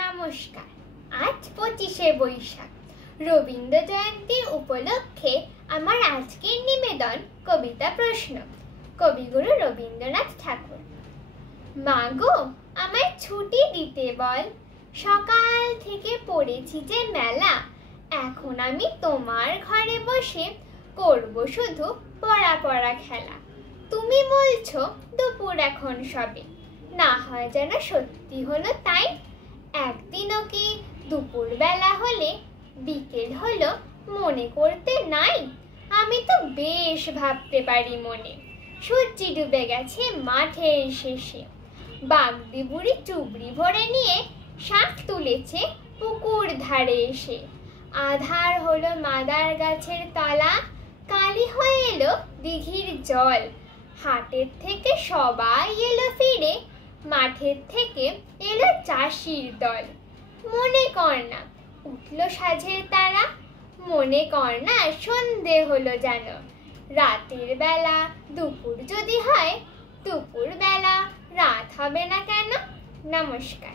নমস্কার। আজ 25শে বৈশাখ, রবীন্দ্র জয়ন্তী উপলক্ষে আমার আজকের নিবেদন কবিতা প্রশ্ন, কবিগুরু রবীন্দ্রনাথ ঠাকুর। মা গো, আমায় ছুটি দিতে বল, সকাল থেকে পড়েছি যে মেলা। এখন আমি তোমার ঘরে বসে করব শুধু পড়া পড়া খেলা। তুমি বলছো দুপুর এখন সবে, না হয় যেন সত্যি হলো তাই। একদিনও কি দুপুর বেলা হলে বিকেল হলো মনে করতে নাই? আমি তো বেশ ভাবতে পারি মনে, সূর্যি ডুবে গেছে মাঠের শেষে। বাগদি বুড়ি চুবড়ি ভরে নিয়ে শাক তুলেছে পুকুর ধারে এসে। আধার হলো মাদার গাছের তলা, কালি হয়ে এলো দিঘির জল। হাটের থেকে সবাই এলো ফিরে, মাঠের থেকে এলো চাষির দল। মনে কর না উঠলো সাঝের তারা, মনে কর না সন্ধে হলো যেন। রাতের বেলা দুপুর যদি হয়, দুপুর বেলা রাত হবে না কেন? নমস্কার।